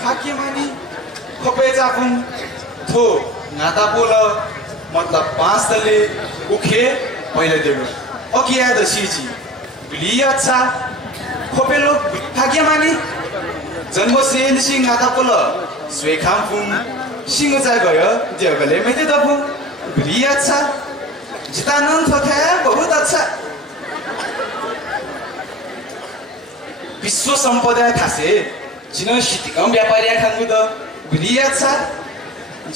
Hakimani khopeja pun tho ngata bola मतलब 5 तले उखे पहिले देगो ओकिया द सीजी लिया छ खोपेलो भाग्य मानी जन्म सेल सिंह ngata बोला स्वेखाम फुम सिंह जा गयो देगले मेते दफु लिया छ जितानन थोथे बहुत अच्छा विश्व सम्पदा थासे जिन सिटिकम व्यापारी खानु द लिया छ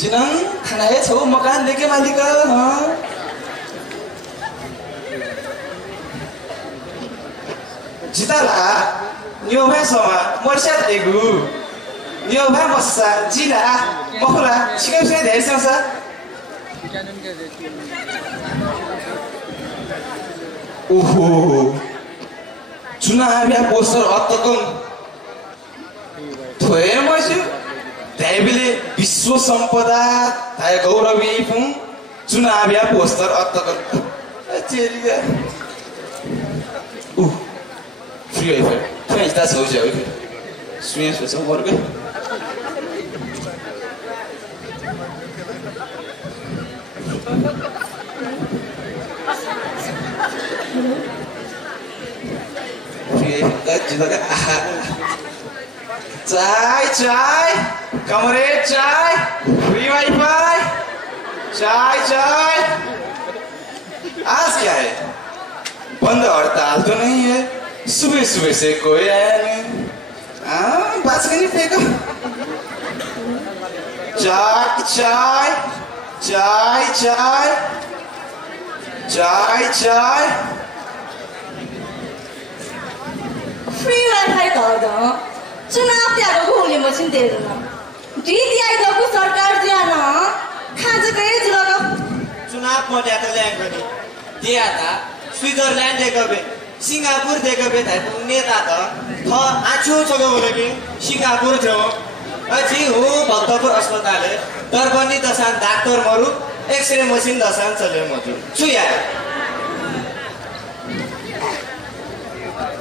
जिनङ खानाए छौ मकान देखे मालिक जिताला न्योभा समा मर्स्या देगु न्योभा मस्सा जिला मखुला सिकाइसे धेरै संस ओहो चुनाव्या पोस्टर अत्तकम थोए मसु Daibile विश्व सम्पदा थाय Gauravi फुङ चुनाव्या poster अत्तक Chelliah free wifi थै इस्ता छ उजे ओके सुने छ वर्ग फ्री वाइफाई चाय चाय कमरे चाय फ्री वाईफाई चाय चाय आज क्या है बंद हड़ताल तो नहीं है सुबह सुबह से कोई आया नहीं बस कहीं फेंको चाय चाय चाय चाय चाय चाय फ्री वाईफाई कर दो चुनाव त्यागो होली मसिन देदन दीदी आइदको सरकार ज्यान खाजा गए जुलग चुनाव मड्या त ल्याङ गनी दिया त स्विट्जरल्यान्ड देखबे सिंगापुर देखबे त नेता त थ आछु छगो बोलेकी सिंगापुर थियो अझै हो भक्तपुर अस्पताल दर्पणी दशान डाक्टर मरु एक्सरे मसिन दशान चले मजु छुया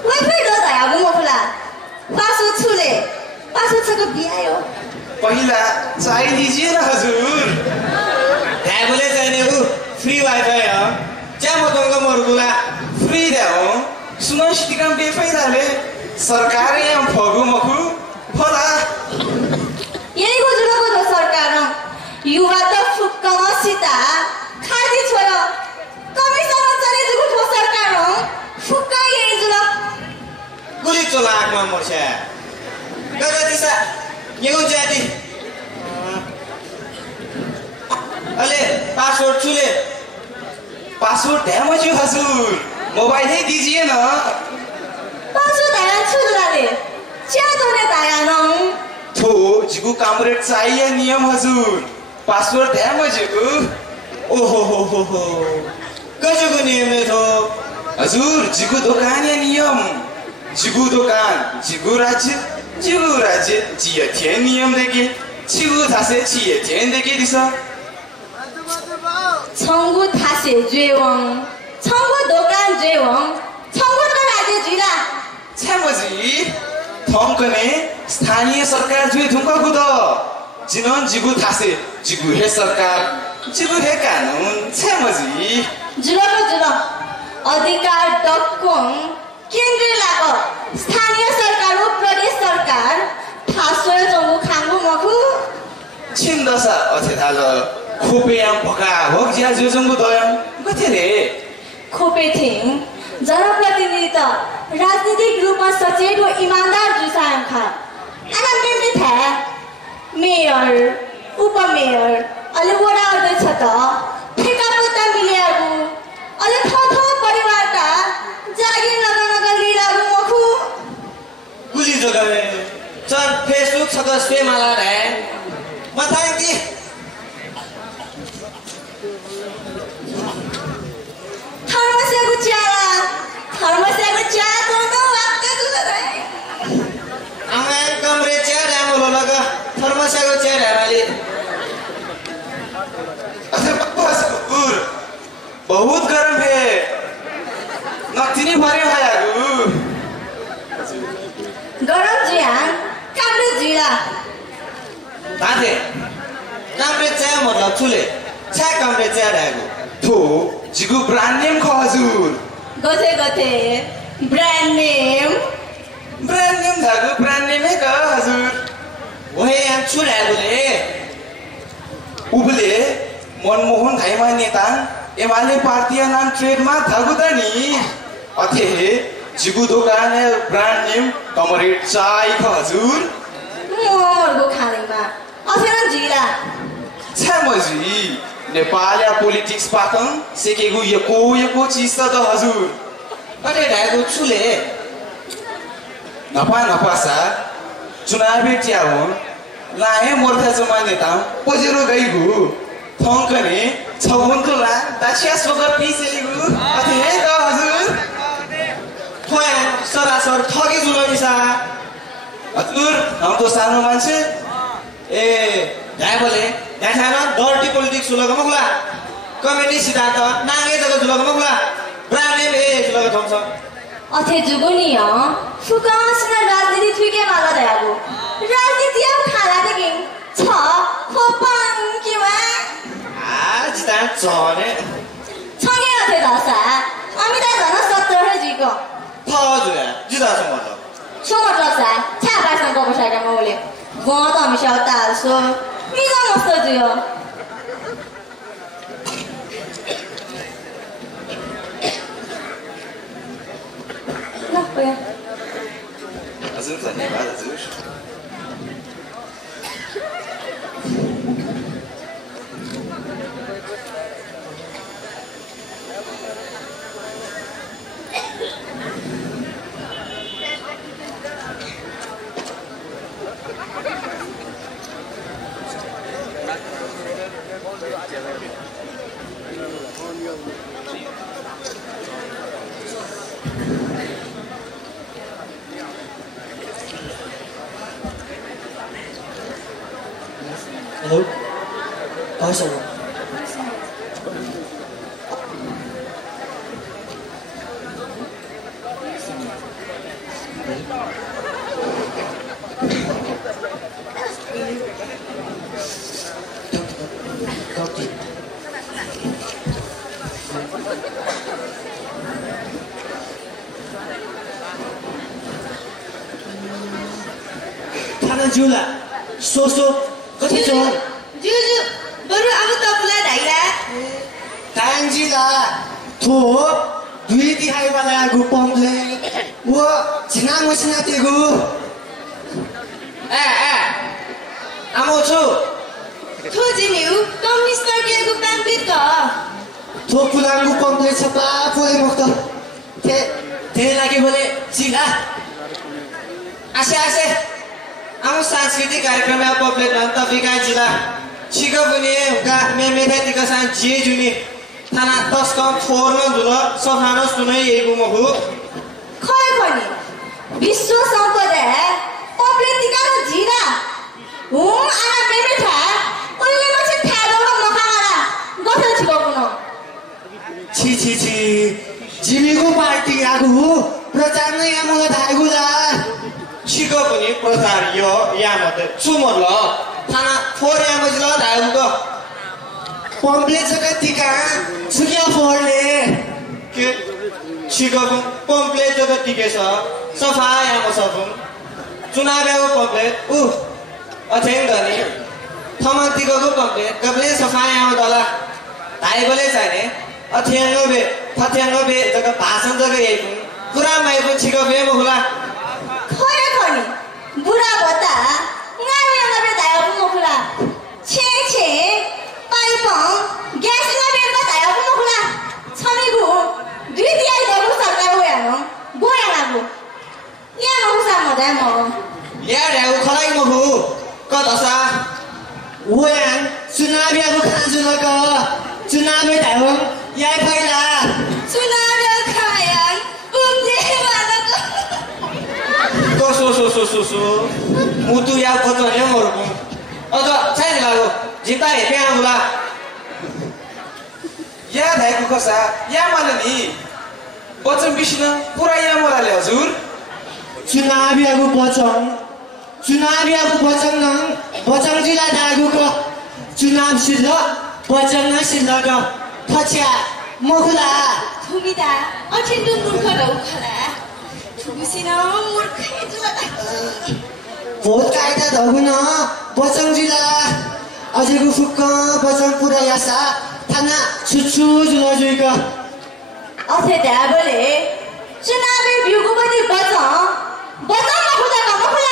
वाइफाई द आगो मफला पासो छुले पासो छको बियायो पहिला चाय लीजिए ना हजुर बोले चाहिए वो फ्री वाईफाई है क्या मतोंगा मरुगुला फ्री दे हो सुनो स्टिकम बेफाई डाले सरकार यहाँ फगु मखु फला यही गुजरो को सरकार युवा तो फुक्का सीता खादी छोयो कमिसन चले जुगु ठो सरकार हो फुक्का यही जुलो गुली चला आगमा मर्छा गगा दिशा यो जाति अले पासवर्ड छुले पासवर्ड डैमेज है हजुर मोबाइल ही दीजिए ना पासवर्ड है छुलाले क्या तोने ताया न थो जिगु कामरेड चाहिए नियम हजुर पासवर्ड डैमेज है ओहो कसको नियम ने थो हजुर जिगु दोकान या नियम जिगु दोकान जिगु राज्य जिया थिए नियम देखे जिगु थासे छिए थिए देखे दिसा छंगु थासे जेवङ छंगु दोकान जेवङ छंगु त राज्य जिला छमजी थमकने स्थानीय सरकार जुए धुंका गुद जिनन जिगु थासे जिगु हे सरकार जिगु हे कानुन छमजी जुल अधिकार डक्कोङ केन्द्रीय लागो स्थानीय सरकार हो प्रदेश सरकार थासो जंगु खांगु मखु छिन्दसा अथे थाल खोपेयाम भका हो ज्या जो जंगु दयम कथे रे खोपे थिङ जनप्रतिनिधि राजनीतिक रूपमा सचेत व ईमानदार जुसायम खा आना मेमे था मेयर उपमेयर अलि वडा अध्यक्ष त ठेका पत्ता मिलेगु अलि थथो परिवारका जागिर नगर लिलागु मखु गुली जगले चल फेसबुक सदस्य माला रे मथाइ की थर्मसेगु च्या दोनो वाक्य दुले आमा कमरे च्या रामो लगा समस्याको चेहरा वाली अरे बस गुर बहुत गर्म है नक्तिनी भरे भया गु गरम जियान कामरे जिला ताते कामरे चेहरा मतलब चुले छा कामरे चेहरा गु थो जिगु ब्रान्ड नेम ख हजुर गथे ब्रान्ड नेम धागु ब्रान्ड नेम है क हजुर वही यहाँ चुले गुले उबले मनमोहन घाइमा नेता एमाले पार्टी नाम ट्रेडमार्क धागु त नि अथे जिगु दोकान ब्रान्ड नेम कमरेड चाय ख हजुर मोरको खानेमा अफेरन जिला छमजी नेपाल पोलिटिक्स पाकं सेकेगु यको चीज त हजुर अरे ढागु चुले नपासा चुनावी ट्याउ लाए मोर्चा जमा नेता पजेरो गइगु थंकने छौनको ला दाछिया सोगर पिसेगु अथे त हजुर खोया सरासर ठगी जुलनिसा हजुर हम तो सानो मान्छे ए ढाबले देखान डर्टी पोलिटिक्स सुलग मखला कमेडी सिद्धान्त नागे जग जुलग मखला ब्रान्ड नेम ए जुलग थम्स अथे जुगुनी फुकासना राजनीति थुके माला दयागु राजनीति अब खाला देखि छ खोपाङ किवा आज ता चने छगे अथे दसा अमिता धन 17 है जिको थजुया जिदा छ मतलब छोमो ट्रसा छापासन गबसाका मौले व त हमेशा तालसो मिला मस्त जियो ल पया हजुर धन्यवाद हजुर हेलो कैसा हो कति खाना जुला सोसो कति छ जुजु बरु अब तपुला ढाइला ताङजिला थो दुई तिहाई वाला गुपमले वो छिना मसिना तेगु ए आमो छु थो जिनिउ कम्युनिस्ट पार्टीको प्याम्पलेट थो पुलाङु कम्प्लेट छ पा पोले मक्त ते लागि बोले जिला आसे आमो सांस्कृतिक कार्यक्रम या पब्लिक अन्त विकास जिल्ला छिगो पनि हुका मेमेथा तिकसान जे जुनी थाना 10 कम थोर्न जुल सफानो सुनै एगु मगु खै पनि विश्व सम्पदा पब्लिक तिकारो जिरा हुम आना मेमेथा उले मछि थागो मखारा गथल छिगो कुनो छि जिमीको पार्टी आगु प्रचार नै आमो धाइगुला छिगो पनि प्रचार यो यामते सुमल थाना फोर यामजिल धाइगु पम्पलेट जग्गा टिका सुकिया फोरले के छिगो पम्पलेट जग्गा टिकेछ सफा याम सफुम चुनावको पम्पलेट अथेन गर्ने थमन्तिको पम्पलेट कबले सफा याम दला धाइगोले चाहिने अथ्याङ्गबे जग्गा भाषण जग्गा यही कुरा माइको छिगो बे मुला खै खनि बुढा बता गाउँ नबे धायो मुखला छे पाइपं ग्यास नबे धायो मुखला छमिगु दुई दियाइ दगु सरकार होयानो गोया लागु या मुसा मदा म या ढाउ खलाइ मगु कदसा ओयान चुनावको खाजुलक चुनाव धाउ या फैला चुनाव खायान बुझे वाला सो मुतु या बचने मरको 저 차이라고 집다에 빼앗으라. या भएको खसा या मालनी बचन बिसिन पुरा या मोराले हजुर चुनाबियाको बचन नङ बचन जिल्ला दागुको चुनाव सिल्ल बचन न सिल्लक फच्या मखुला थुमिदा अठिन्डु मूर्ख रौखला थुमिसिन मूर्खै जुला भोट कायदा धगुन बचन जिल्ला अझैको फुक्क बचन पुरा यासा थाना छुछु जुला जुइका अथे ड्याबले चुनावी भ्युगुपति बचन मखुला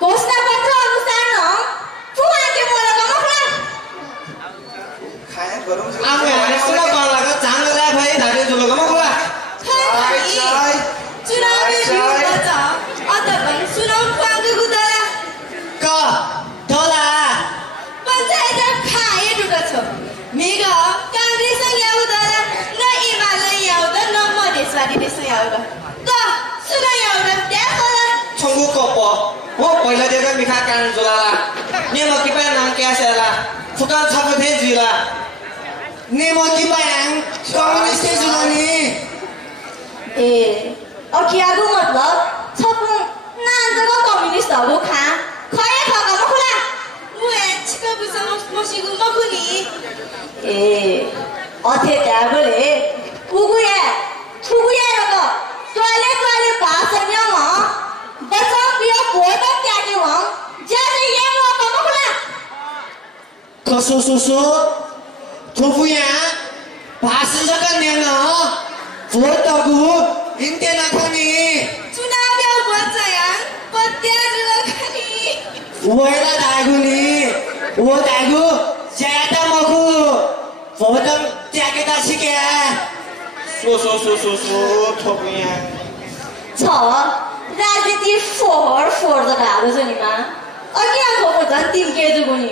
घोषणा पत्र अनुसार न फुवाके मोला मखुला खाया गरौँ आफै सुना गर्लाको चाङ्गला भाइ धारे जुलको मखुला चुनावी भ्युगुपति अथवा सुनाउ पाङ्गु गुदला दला पञ्चायत खाए डुका छ मेगा कांग्रेस ल्याउँदा न एमाले ल्याउँदा न मधेसवादी देश ल्याउँदा त सुना ल्याउँदा त्यहाँ छङ्गु कप हो पहिला दिएको मिठा कान जुलाला नेम किपा नाम क्यासेला फुकान छको थे जिला नेम किपा याङ कम्युनिस्ट जुलानी ए अकियाको मतलब छपु नान्दको कम्युनिस्ट हो खा खया खका मखुला मुए छिका बुसा मसिगु मखुनी ए अथे त्याबले कुगुया थुगुया रग तोले भाषण म बचा पियो भोट त्यागे वं ज्यादा ये म मखुला कसो थोपुया भाषण जका नेन भोट तगु इन्ते नखनी चुनाव बच्चा पत्या जुलखनी वैला दागुनी वो दागु ज्यादा मखु भोटम त्यागेता सिक्या सो थोपुया छ राजनीति फोर द गाह्रो छ नि मा अघि आएको झन् 3 केजी गुनी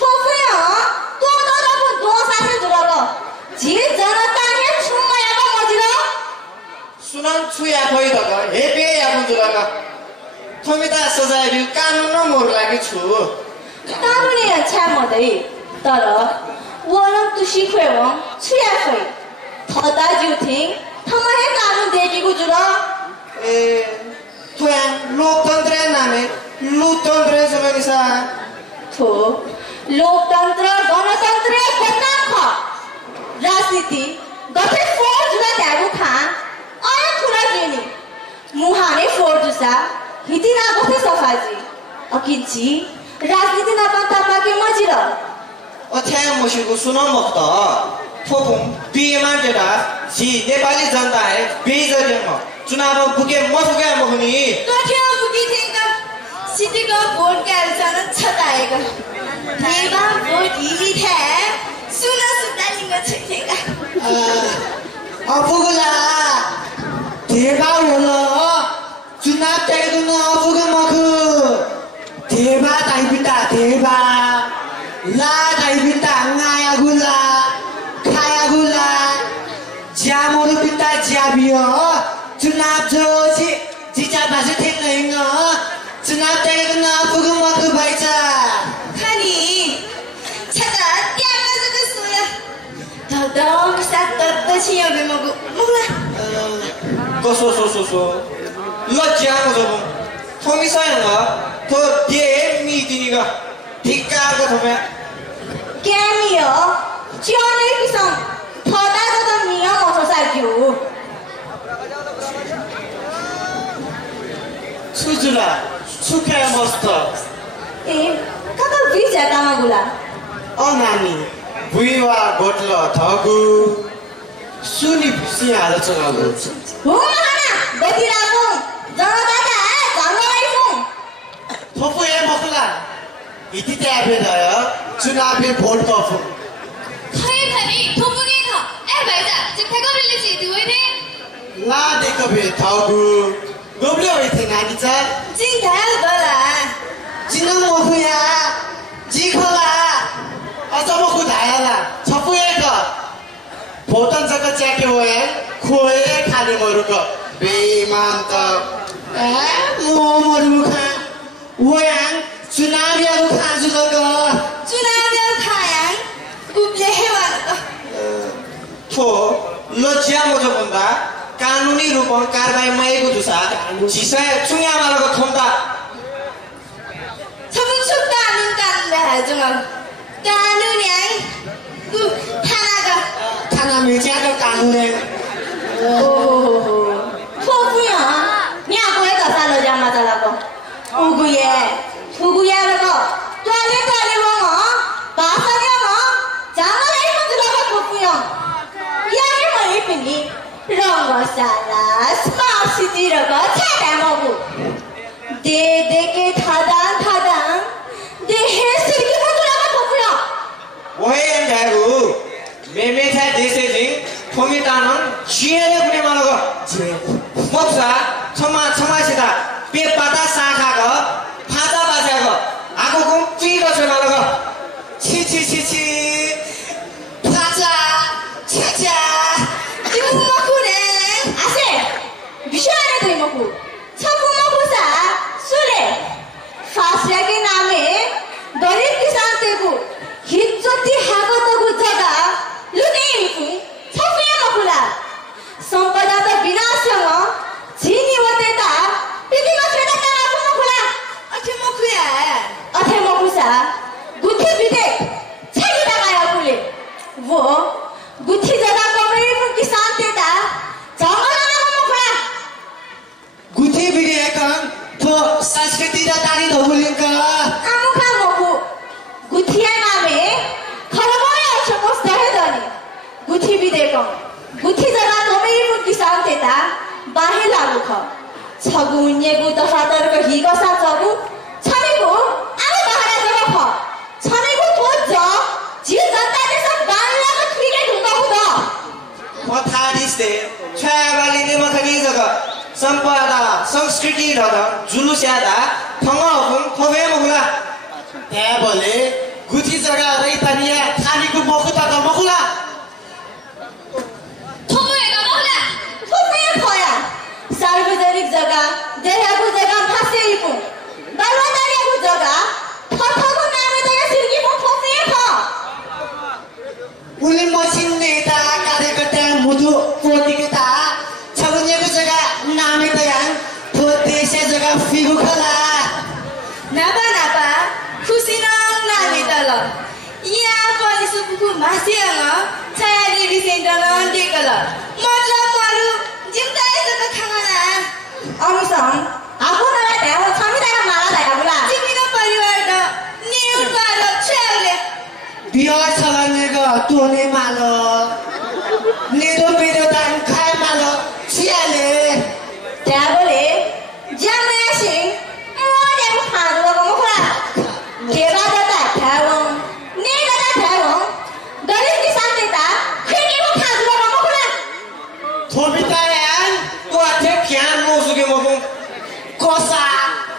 थोपुया तो दो साथे जुलग झिल जनता ने छुमायाको मजिलो सुनाम छुया खोइ दग हेपे याको जुलग थोमिता सजाय बिउ कानुन न मोर लागि छु कानुनी अच्छा मदै तर वलम तुसी खोयम छुया खोइ थदा जुथिङ थमाहे कानुन देखेको जुल ए थोया लोकतन्त्र नामे लोकतन्त्र जुलनिसा थो लोकतन्त्र गणतन्त्र बदनाम ख राजनीति गथे फोर जुला त्यागु खा अय खुला गेनी मुहाने फोर जुसा हितिना गथे सफाजी अकिची राजनीति न पत्ता पाके मजिर अथ्या मसिको सुन मक्त थोपुम बिएमा जेडा जी नेपाली जनता है बेजरिम चुनाव बुके मफुके मखुनी कठ्या बुकी थिंगा सिटीको भोट गाल्छन् छताएका देवा भोट हिली थे सुना सुतालिङ छिटेका अफुगुला देवा होला चुनाव त्यागेको न अफुग मखु देवा दाइबिता देवा ला दाइबिता ngaया गुला खाया गुला ज्यामोरु बिता ज्याबियो चुनाव जोसी जिचा बासे थिङ हैन चुनाव त्यागेको न अफुग मखु भाइचा खानी छता त्याग जग सोया ददम सात छिया बेमगु मुला कसो लज्जाको जब थोमिसँग थो दे मिटिङगा ठिक्काको थोमे क्यामियो च्याउने किसम थदा जग नियम अससाक्यो सुजुला सुख्या मस्त ए कता बिचा तामागुला अ नानी भुइवा गोटल थगु सुनि खुसी हाल्छ अब हो महाना बतिराको जनता धर्मलाई थोपु ए मखुला इति त्याबे दय चुनावी भोट कफु खै खनि थोपुनी थ ए भाइजा चिठ्ठा गबले छि दुइने ला देखो भे थगु गोब्ले होइथे नानी छ चिन्ता गला चिन मखुया जिखला अझ मखु धायाला छपु एक भोटन जग च्याके होए खोए खाने मरुक बेमान त ए मरुखा वयाङ चुनावी खा जुलग कानुनी रूपमा कारबाही मागेको जुसा झिसा चुङ्या मालाको थम्दा छमुछु कानुन हाजुङ कानुन याइ थाना मिर्चाको कानुन फोफुया यहाँ गए त सालो जामा चलाको उगुये रको तले म भाषाले म जामाले मजुलाको फोफुया याइ मरि पनि रङ्गशाला स्मार्ट सिटी रको छाटा मगु दे के थादान दे हेसि के मजुलाको फोफुया ओहे एन्डागु मेमेथा देसेजिङ फोमिटानन जिएले कुने मानको मोक्सा छमासिता पेपाटा साखाको फाटा बाजाको आगोको चिरो छ मानको छि फाटा छ्या तिमु मकुने आसे विषयले दे मकु छपु मकुसा सुले फासया के नामे गरीब किसान तेगु हिज्जती हागतगु जगा लुनेइकु छपुया मकुला सम्पदा त विनाशसँग झिनी वतेता पिदिमा छेडा काको मकुला अथे मकुसा गुथी बिदे छेडा काया कुले वो गुथी जगा कमेरीको किसान तेता जंगलमा मकुला गुथी बिदे एकन थो संस्कृति र दानी धबुलिका आमुखा मकु गुथिया नामे खरबया छकोस दहे दने गुथी बिदेको गुथी जगा कमेरीको किसान तेता बाहे लागु ख छगुन्येगु दफातरको हिगसा चगु छनेगु आले बहारा जगा ख छनेगु खोज जी जनता देश बांग्लाको थुइले ढुङ्गा हुँदा पथारिस्ते छयाबालिने मखनी जगा सम्पदा संस्कृति र जुलुस यादा थङहुम खबे मखुला त्यहाँ बोले गुथी जगा रैतानिया खानीको मखुता त मखुला सार्वजनिक जग्गा देहाको जग्गा फासेको बालवादारीको जग्गा थथको नामे त सिर्की म फोफिए ख उले मसिन नेता कार्यकर्ता मुदु पोतिकता छगुन्यको जग्गा नामे त यान थो देशे जग्गा फिगु खला नापा खुसी नामे तल यहाँ पनि सुकुकु मासियाङ छयाली बिसेन्टल अन्टेकल मतलब मारु जिम्दाई जग्गा खाना अनुसङ आफू नला भ्याउ छमिदार माला धाया बुला तिमीको परिवार त नेउर बार छ्याउले बिहा छलानेको तोने मालो नेदो बेदो दान खाए मालो छियाले त्यहाँ बोले ज्यामया सिंह मोनेको खाँदो मुखला केरा दादा भ्याउ ने दादा भ्याउ गरीब किसान देता फेकेको खाँदो मुखला थोबिता यान तो अथे क्यान मोसुके मगु कोसा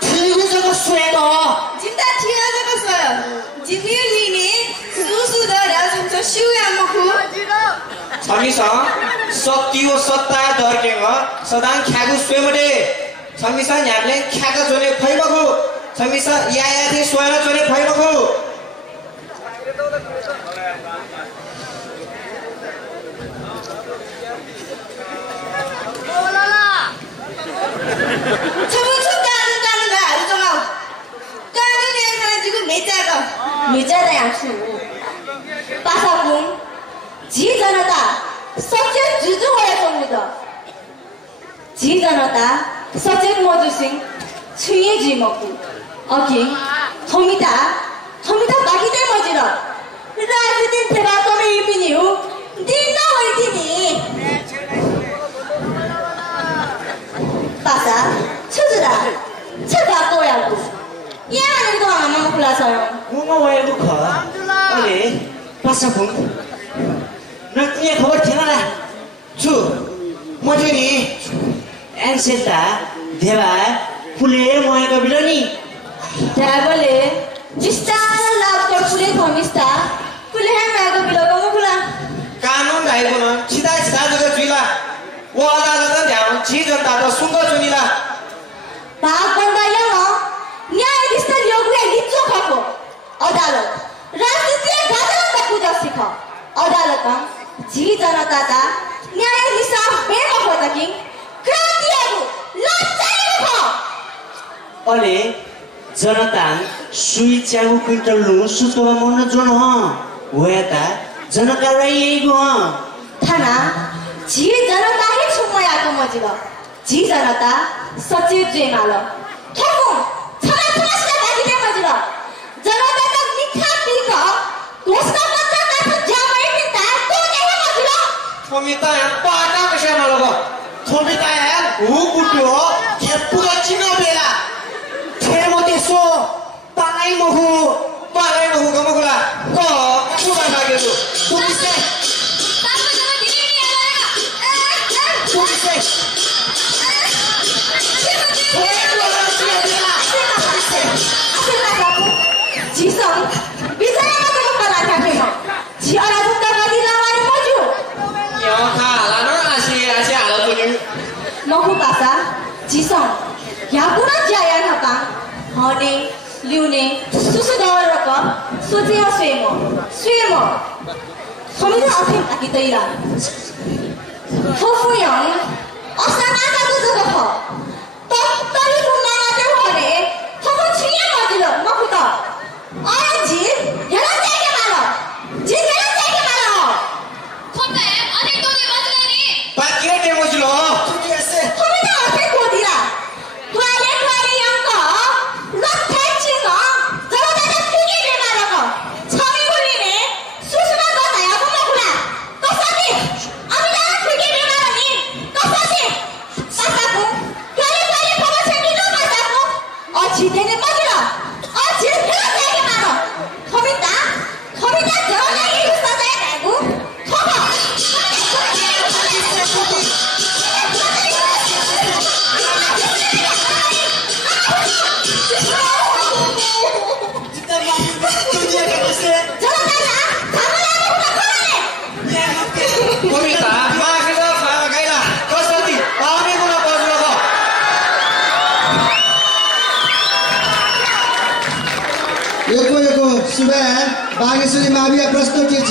थिगु जको स्वेतो जिन्दा थियो जको सोयो जिमियो लिने सुसु दरा जुन शिउया मुखु छमिसा शक्तियो सत्ता दर्केङ सदान ख्यागु स्वेमडे छमिसा न्याले ख्याग जोने फैबगु छमिसा याथे स्वरा जोने फैबगु छमुछु कानुन भाहरू जमाउ कानुन यहाँ जिगु मेचा द आछु पासाकुम जी जनता सचेत जुजु वया समुद जी जनता सचेत मजु सिंह छुए जी मकु अघि थमिता बाकिते मजिर राजनीति फेरा कमे पिनि हो दिन न होइतिनी पासा छुजुरा छगा कोयालु यहाँ आनेको आमा मकुला छ मुङो वयगु ख अरे पासाकुम नक्ने खबर थिएन र छु मजुनी एन्सेता देवा फुले मयको बिलोनी ट्याबले जिस्ता लाभ कर फुले थमिस्ता फुले मयको बिलोको मुकुला कानुन राइको न सिधा जग्गा जुइला वो अदालत ध्यान छी जनता त सुंदर जुनिला भाग बन्दाया न न्यायाधीश योगले हिचो खको अदालत राजनीति गाजन त पूजा सिख अदालत जी जनता ता न्यायाधीश बेमा पतकी अले जनता सुई च्याउ क्विंटल लु सुसकोमा मन जोन ह होता जनता रही गो थाना जी जनता ही छुमयाको मजिल जी जनता सचेत जेमाल ठोको छला छला बाजिले मजिल जनता त मिठा पिक घोषणा पत्र काठ जामै पिता तो के मजिल थोमिता पाना कशा मालगो थोमिता हु कुटो खेपुगा चिनो बेला ठेमते सो पालाई महु गमगुला को कुमा मागेको पुलिसले लिउने सुसु दौरक सोचे स्वेम समिति अथेम आकि तैरा फोफुयङ असानाका दुजको ख तत्तरी कुमारा ते भने थको छिया मजिल मखुत अरे जी हेला जाके मारो जी हेला जाके मारो खोते अनेक दोले बजले नि पाके के मजिल तुझे ऐसे समिति अथे कोदिरा ट्वाले यंक रथे चिंग जरोदाले फिके दे मारो छमी बोलिने सुसुमा गताया मखुला कसति अमिला फिके दे मारो नि कसति पासाको गले फमा छकिलो पासाको अछि देने मजिल अछि हेला जाके मारो खमिता जरोदाले सजाय दागु खमा Bagesuli mabia prosto ke